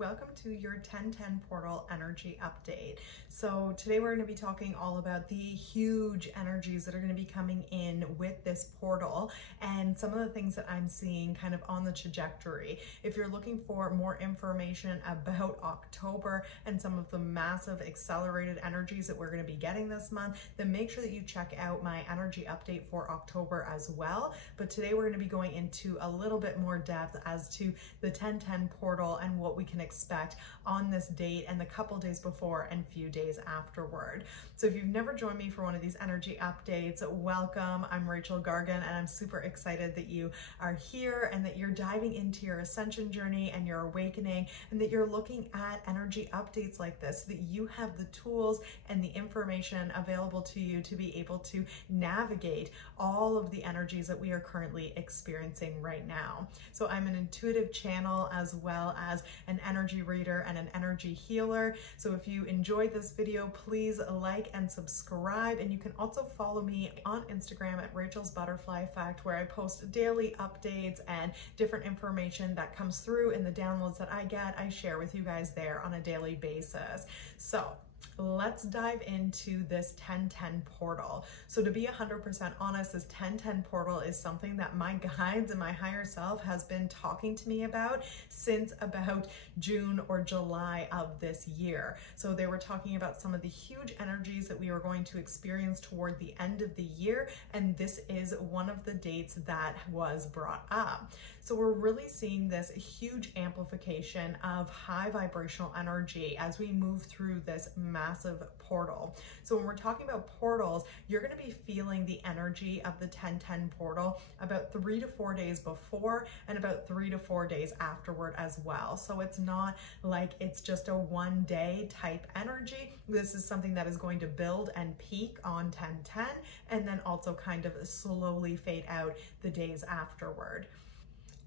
welcome to your 1010 portal energy update. So today we're going to be talking all about the huge energies that are going to be coming in with this portal and some of the things that I'm seeing kind of on the trajectory. If you're looking for more information about October and some of the massive accelerated energies that we're going to be getting this month, then make sure that you check out my energy update for October as well. But today we're going to be going into a little bit more depth as to the 1010 portal and what we can expect on this date and the couple days before and few days afterward. So if you've never joined me for one of these energy updates, welcome. I'm Rachael Gargan and I'm super excited that you are here and that you're diving into your ascension journey and your awakening, and that you're looking at energy updates like this so that you have the tools and the information available to you to be able to navigate all of the energies that we are currently experiencing right now. So I'm an intuitive channel as well as an energy reader and an energy healer. So if you enjoyed this video, please like and subscribe. And you can also follow me on Instagram at Rachel's Butterfly Effect, where I post daily updates and different information that comes through in the downloads that I get. I share with you guys there on a daily basis. So let's dive into this 1010 portal. So to be 100% honest, this 1010 portal is something that my guides and my higher self has been talking to me about since about June or July of this year. So they were talking about some of the huge energies that we were going to experience toward the end of the year, and this is one of the dates that was brought up. So we're really seeing this huge amplification of high vibrational energy as we move through this massive portal. So when we're talking about portals, you're going to be feeling the energy of the 1010 portal about 3 to 4 days before and about 3 to 4 days afterward as well. So it's not like it's just a one day type energy. This is something that is going to build and peak on 1010 and then also kind of slowly fade out the days afterward.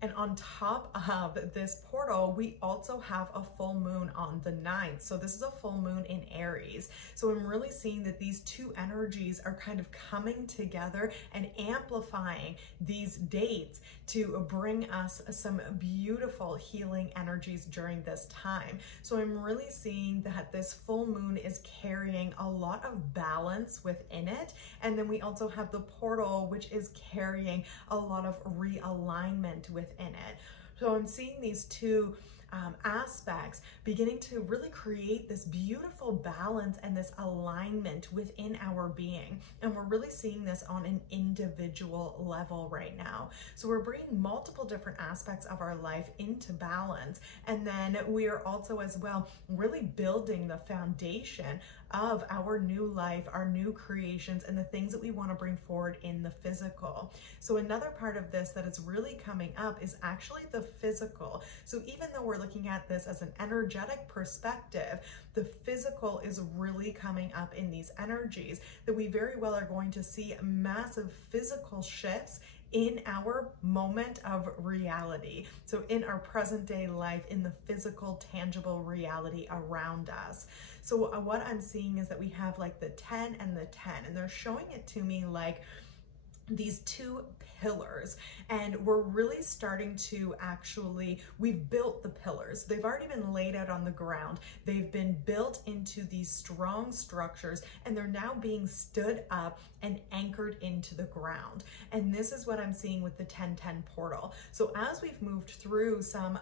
And on top of this portal, we also have a full moon on the 9th. So this is a full moon in Aries. So I'm really seeing that these two energies are kind of coming together and amplifying these dates to bring us some beautiful healing energies during this time. So I'm really seeing that this full moon is carrying a lot of balance within it. And then we also have the portal, which is carrying a lot of realignment within it. So I'm seeing these two aspects beginning to really create this beautiful balance and this alignment within our being. And we're really seeing this on an individual level right now. So we're bringing multiple different aspects of our life into balance. And then we are also as well really building the foundation of our new life, our new creations, and the things that we want to bring forward in the physical. So another part of this that is really coming up is actually the physical. So even though we're looking at this as an energetic perspective, the physical is really coming up in these energies, that we very well are going to see massive physical shifts in our moment of reality. So in our present day life, in the physical, tangible reality around us. So what I'm seeing is that we have like the 10 and the 10, and they're showing it to me like these two pillars, and we're really starting to we've built the pillars. They've already been laid out on the ground. They've been built into these strong structures, and they're now being stood up and anchored into the ground. And this is what I'm seeing with the 1010 portal. So as we've moved through some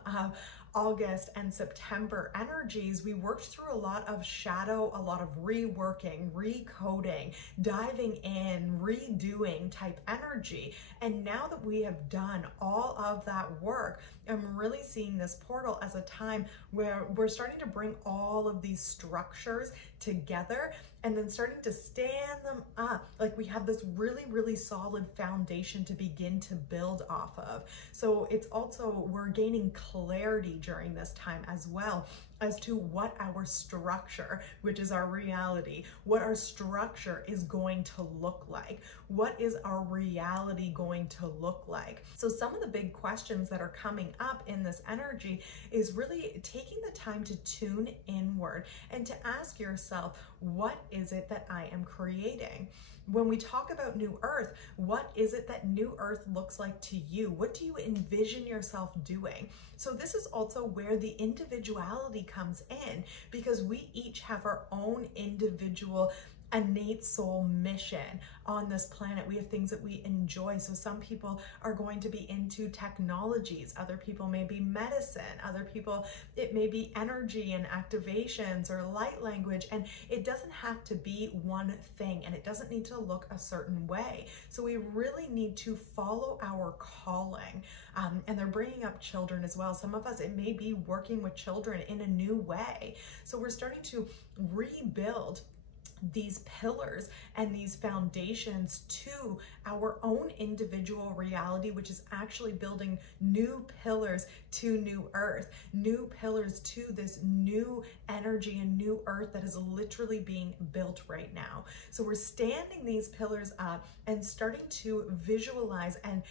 August and September energies, we worked through a lot of shadow, a lot of reworking, recoding, diving in, redoing type energy. And now that we have done all of that work, I'm really seeing this portal as a time where we're starting to bring all of these structures together and then starting to stand them up. Like we have this really, really solid foundation to begin to build off of. So it's also, we're gaining clarity during this time as well as to what our structure, which is our reality, what our structure is going to look like. What is our reality going to look like? So some of the big questions that are coming up in this energy is really taking the time to tune inward and to ask yourself, what is it that I am creating? when we talk about New Earth, what is it that New Earth looks like to you? What do you envision yourself doing? So this is also where the individuality comes in, because we each have our own individual innate soul mission on this planet. We have things that we enjoy. So some people are going to be into technologies, other people may be medicine, other people it may be energy and activations or light language, and it doesn't have to be one thing, and it doesn't need to look a certain way. So we really need to follow our calling. And they're bringing up children as well. Some of us, it may be working with children in a new way. So we're starting to rebuild these pillars and these foundations to our own individual reality, which is actually building new pillars to New Earth, new pillars to this new energy and New Earth that is literally being built right now. So we're standing these pillars up and starting to visualize and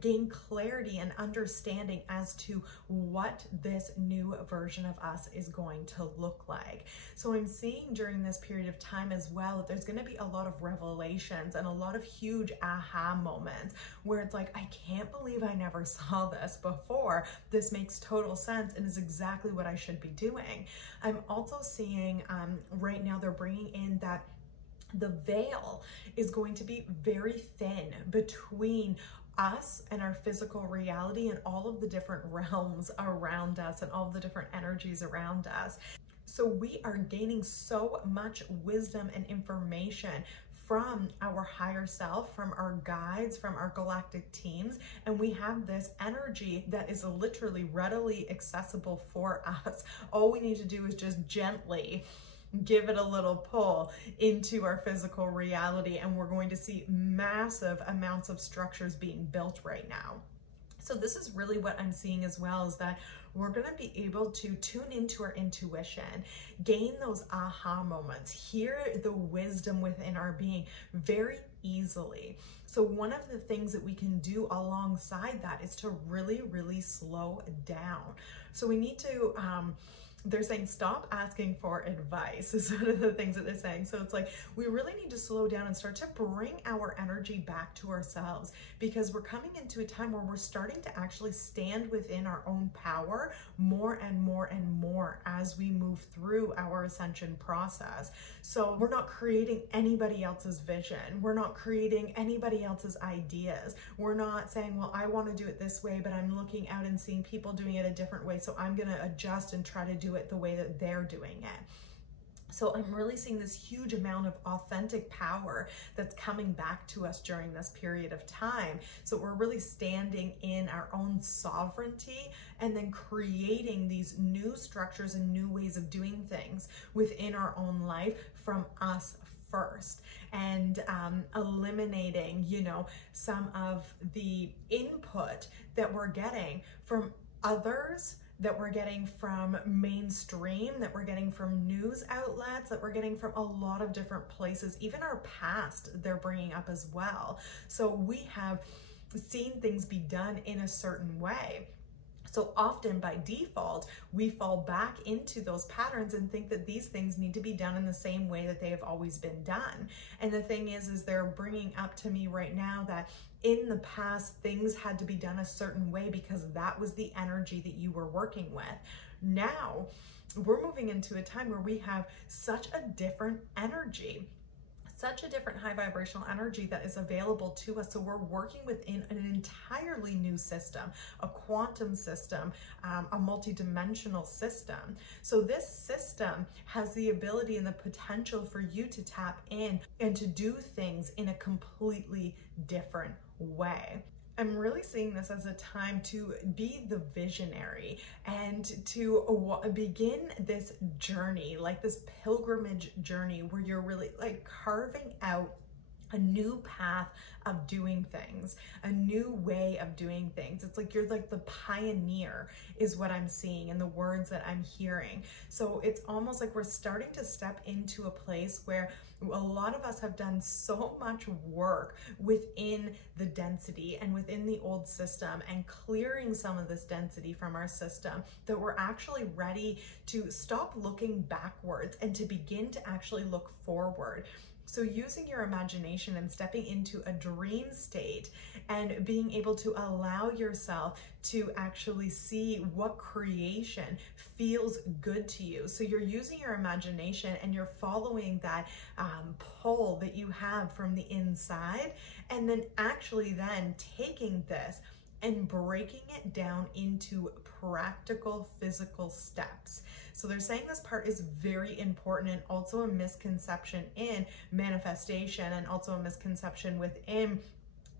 gain clarity and understanding as to what this new version of us is going to look like. So I'm seeing during this period of time as well that there's going to be a lot of revelations and a lot of huge aha moments where it's like, I can't believe I never saw this before. This makes total sense and is exactly what I should be doing. I'm also seeing right now they're bringing in that the veil is going to be very thin between us and our physical reality and all of the different realms around us and all of the different energies around us. So we are gaining so much wisdom and information from our higher self, from our guides, from our galactic teams, and we have this energy that is literally readily accessible for us. All we need to do is just gently give it a little pull into our physical reality, and we're going to see massive amounts of structures being built right now. So this is really what I'm seeing as well, is that we're going to be able to tune into our intuition, gain those aha moments, hear the wisdom within our being very easily. So one of the things that we can do alongside that is to really, really slow down. So we need to, they're saying stop asking for advice is one of the things that they're saying. So it's like we really need to slow down and start to bring our energy back to ourselves, because we're coming into a time where we're starting to actually stand within our own power more and more and more as we move through our ascension process. So we're not creating anybody else's vision. We're not creating anybody else's ideas. We're not saying, well, I want to do it this way, but I'm looking out and seeing people doing it a different way, so I'm going to adjust and try to do it the way that they're doing it. So I'm really seeing this huge amount of authentic power that's coming back to us during this period of time. So we're really standing in our own sovereignty and then creating these new structures and new ways of doing things within our own life from us first, and eliminating, you know, some of the input that we're getting from others, that we're getting from mainstream, that we're getting from news outlets, that we're getting from a lot of different places. Even our past, they're bringing up as well. So we have seen things be done in a certain way. So often by default, we fall back into those patterns and think that these things need to be done in the same way that they have always been done. And the thing is they're bringing up to me right now that in the past, things had to be done a certain way because that was the energy that you were working with. Now, we're moving into a time where we have such a different energy, such a different high vibrational energy that is available to us. So we're working within an entirely new system, a quantum system, a multidimensional system. So this system has the ability and the potential for you to tap in and to do things in a completely different way. I'm really seeing this as a time to be the visionary and to begin this journey, like this pilgrimage journey where you're really like carving out a new path of doing things, a new way of doing things. It's like you're like the pioneer is what I'm seeing in the words that I'm hearing. So it's almost like we're starting to step into a place where a lot of us have done so much work within the density and within the old system and clearing some of this density from our system that we're actually ready to stop looking backwards and to begin to actually look forward. So using your imagination and stepping into a dream state and being able to allow yourself to actually see what creation feels good to you. So you're using your imagination and you're following that pull that you have from the inside, and then actually then taking this and breaking it down into practical physical steps. So they're saying this part is very important, and also a misconception in manifestation, and also a misconception within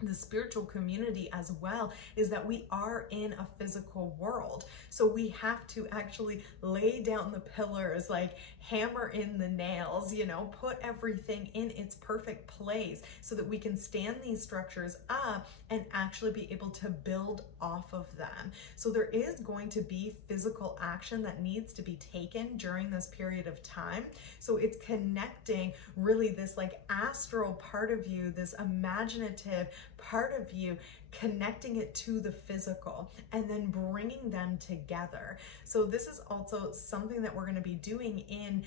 the spiritual community as well, is that we are in a physical world. So we have to actually lay down the pillars, like hammer in the nails, you know, put everything in its perfect place so that we can stand these structures up and actually be able to build off of them. So there is going to be physical action that needs to be taken during this period of time. So it's connecting really this like astral part of you, this imaginative part of you, connecting it to the physical and then bringing them together. So this is also something that we're going to be doing in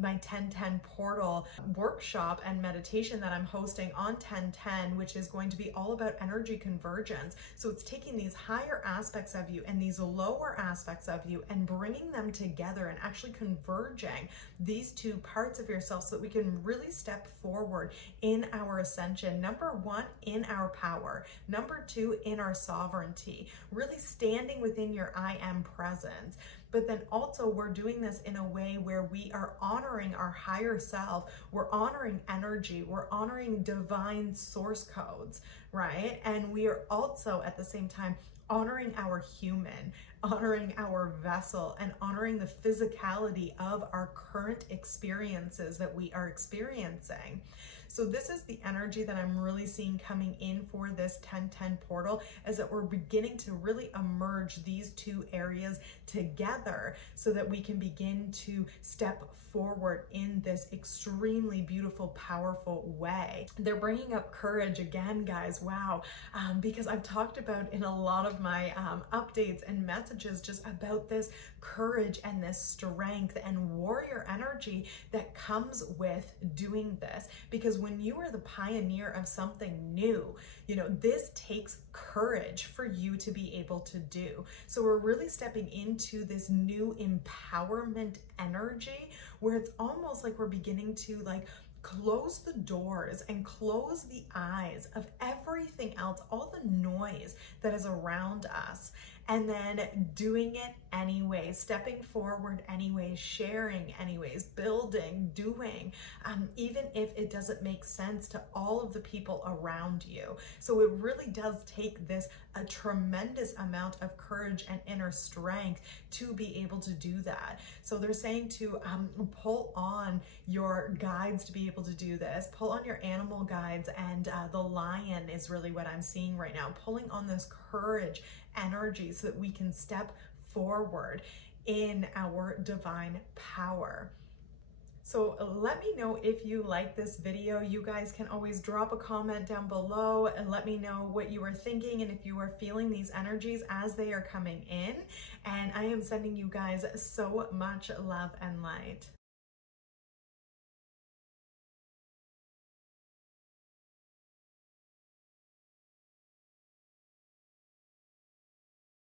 my 1010 portal workshop and meditation that I'm hosting on 1010, which is going to be all about energy convergence. So it's taking these higher aspects of you and these lower aspects of you and bringing them together and actually converging these two parts of yourself so that we can really step forward in our ascension. Number one, in our power. Number two, in our sovereignty, really standing within your I am presence. But then also we're doing this in a way where we are honoring our higher self, we're honoring energy, we're honoring divine source codes, right? And we are also at the same time honoring our human, honoring our vessel, and honoring the physicality of our current experiences that we are experiencing. So this is the energy that I'm really seeing coming in for this 1010 portal, is that we're beginning to really emerge these two areas together so that we can begin to step forward in this extremely beautiful, powerful way. They're bringing up courage again, guys. Wow. Because I've talked about in a lot of my updates and messages just about this courage and this strength and warrior energy that comes with doing this. Because when you are the pioneer of something new, you know, this takes courage for you to be able to do. So we're really stepping into this new empowerment energy where it's almost like we're beginning to like close the doors and close the eyes of everything else, all the noise that is around us, and then doing it anyway, stepping forward anyways, sharing anyways, building, doing, even if it doesn't make sense to all of the people around you. So it really does take a tremendous amount of courage and inner strength to be able to do that. So they're saying to pull on your guides to be able to do this, pull on your animal guides, and the lion is really what I'm seeing right now, pulling on this courage energy so that we can step forward in our divine power. So let me know if you like this video. You guys can always drop a comment down below and let me know what you are thinking and if you are feeling these energies as they are coming in. And I am sending you guys so much love and light.